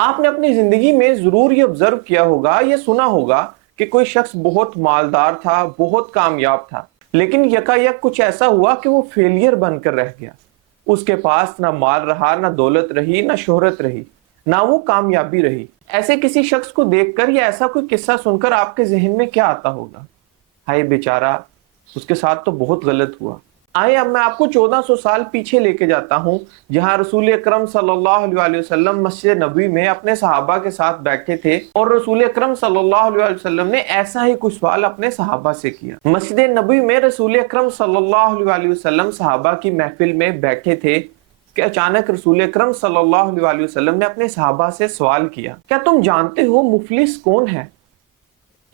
آپ نے اپنی زندگی میں ضرور یہ آبزرو کیا ہوگا، یہ سنا ہوگا کہ کوئی شخص بہت مالدار تھا، بہت کامیاب تھا، لیکن یکایک کچھ ایسا ہوا کہ وہ فیلئر بن کر رہ گیا۔ اس کے پاس نہ مال رہا، نہ دولت رہی، نہ شہرت رہی، نہ وہ کامیابی رہی۔ ایسے کسی شخص کو دیکھ کر یا ایسا کوئی قصہ سن کر آپ کے ذہن میں کیا آتا ہوگا؟ ہائے بیچارہ، اس کے ساتھ تو بہت غلط ہوا۔ آئے اب میں آپ کو 1400 سال پیچھے لے کے جاتا ہوں، جہاں رسول اکرم صلی اللہ علیہ وسلم مسجد نبوی میں اپنے صحابہ کے ساتھ بیٹھے تھے، اور رسول اکرم صلی اللہ علیہ وسلم نے ایسا ہی کچھ سوال اپنے صحابہ سے کیا۔ مسجد نبوی میں رسول اکرم صلی اللہ علیہ وسلم صحابہ کی محفل میں بیٹھے تھے کہ اچانک رسول اکرم صلی اللہ علیہ وسلم نے اپنے صحابہ سے سوال کیا، کیا تم جانتے ہو مفلس کون ہے؟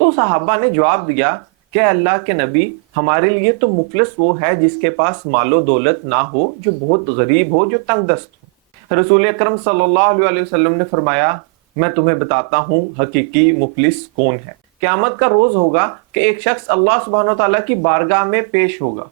تو صحابہ نے جواب دیا کہ اللہ کے نبی، ہمارے لیے تو مفلس وہ ہے جس کے پاس مال و دولت نہ ہو، جو بہت غریب ہو، جو تنگ دست ہو۔ رسول اکرم صلی اللہ علیہ وسلم نے فرمایا، میں تمہیں بتاتا ہوں حقیقی مفلس کون ہے۔ قیامت کا روز ہوگا کہ ایک شخص اللہ سبحانہ وتعالیٰ کی بارگاہ میں پیش ہوگا،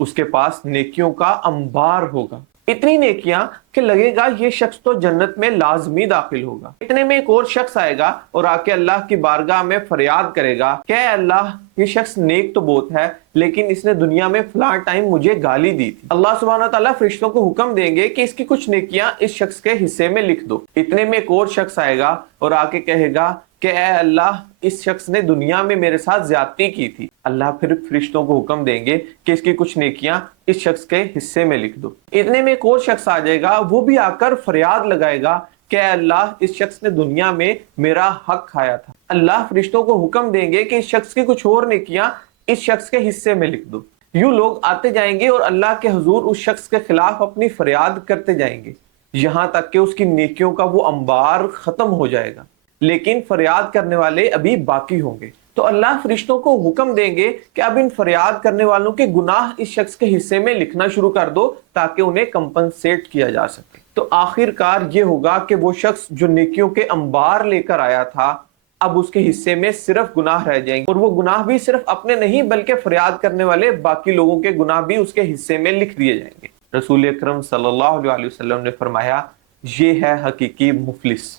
اس کے پاس نیکیوں کا انبار ہوگا، اتنی نیکیاں کہ لگے گا یہ شخص تو جنت میں لازمی داخل ہوگا۔ اتنے میں ایک اور شخص آئے گا اور آ کے اللہ کی بارگاہ میں فریاد کرے گا کہ اے اللہ، یہ شخص نیک تو بہت ہے، لیکن اس نے دنیا میں فلاں ٹائم مجھے گالی دی تھی۔ اللہ سبحانہ تعالیٰ فرشتوں کو حکم دیں گے کہ اس کی کچھ نیکیاں اس شخص کے حصے میں لکھ دو۔ اتنے میں ایک اور شخص آئے گا اور آ کے کہے گا کہ اے اللہ، اس شخص نے دنیا میں میرے ساتھ زیادتی کی تھی۔ اللہ پھر فرشتوں کو حکم دیں گے کہ اس کی کچھ نیکیاں اس شخص کے حصے میں لکھ دو۔ اتنے میں ایک اور شخص آ جائے گا، وہ بھی آ کر فریاد لگائے گا کہ اے اللہ، اس شخص نے دنیا میں میرا حق کھایا تھا۔ اللہ فرشتوں کو حکم دیں گے کہ اس شخص کی کچھ اور نیکیاں اس شخص کے حصے میں لکھ دو۔ یوں لوگ آتے جائیں گے اور اللہ کے حضور اس شخص کے خلاف اپنی فریاد کرتے جائیں گے، یہاں تک کہ اس کی نیکیوں کا وہ انبار ختم ہو جائے گا، لیکن فریاد کرنے والے ابھی باقی ہوں گے۔ تو اللہ فرشتوں کو حکم دیں گے کہ اب ان فریاد کرنے والوں کے گناہ اس شخص کے حصے میں لکھنا شروع کر دو تاکہ انہیں کمپنسیٹ کیا جا سکے۔ تو آخر کار یہ ہوگا کہ وہ شخص جو نیکیوں کے انبار لے کر آیا تھا، اب اس کے حصے میں صرف گناہ رہ جائیں گے، اور وہ گناہ بھی صرف اپنے نہیں بلکہ فریاد کرنے والے باقی لوگوں کے گناہ بھی اس کے حصے میں لکھ دیے جائیں گے۔ رسول اکرم صلی اللہ علیہ وسلم نے فرمایا، یہ ہے حقیقی مفلس،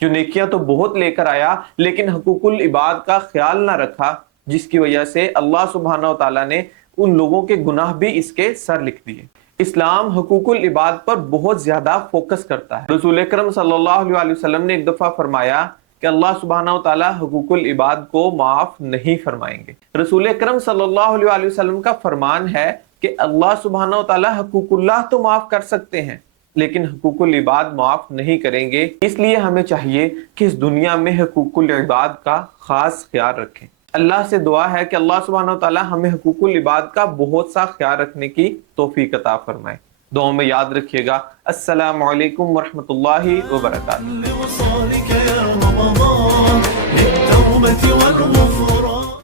جو نیکیاں تو بہت لے کر آیا لیکن حقوق العباد کا خیال نہ رکھا، جس کی وجہ سے اللہ سبحانہ وتعالیٰ نے ان لوگوں کے گناہ بھی اس کے سر لکھ دیے۔ اسلام حقوق العباد پر بہت زیادہ فوکس کرتا ہے۔ رسول اکرم صلی اللہ علیہ وسلم نے ایک دفعہ فرمایا کہ اللہ سبحانہ وتعالیٰ حقوق العباد کو معاف نہیں فرمائیں گے۔ رسول اکرم صلی اللہ علیہ وسلم کا فرمان ہے کہ اللہ سبحانہ وتعالیٰ حقوق اللہ تو معاف کر سکتے ہیں، لیکن حقوق العباد معاف نہیں کریں گے۔ اس لیے ہمیں چاہیے کہ اس دنیا میں حقوق العباد کا خاص خیال رکھیں۔ اللہ سے دعا ہے کہ اللہ سبحانہ وتعالی ہمیں حقوق العباد کا بہت سا خیال رکھنے کی توفیق عطا فرمائے۔ دعاؤں میں یاد رکھیے گا۔ السلام علیکم ورحمۃ اللہ وبرکاتہ۔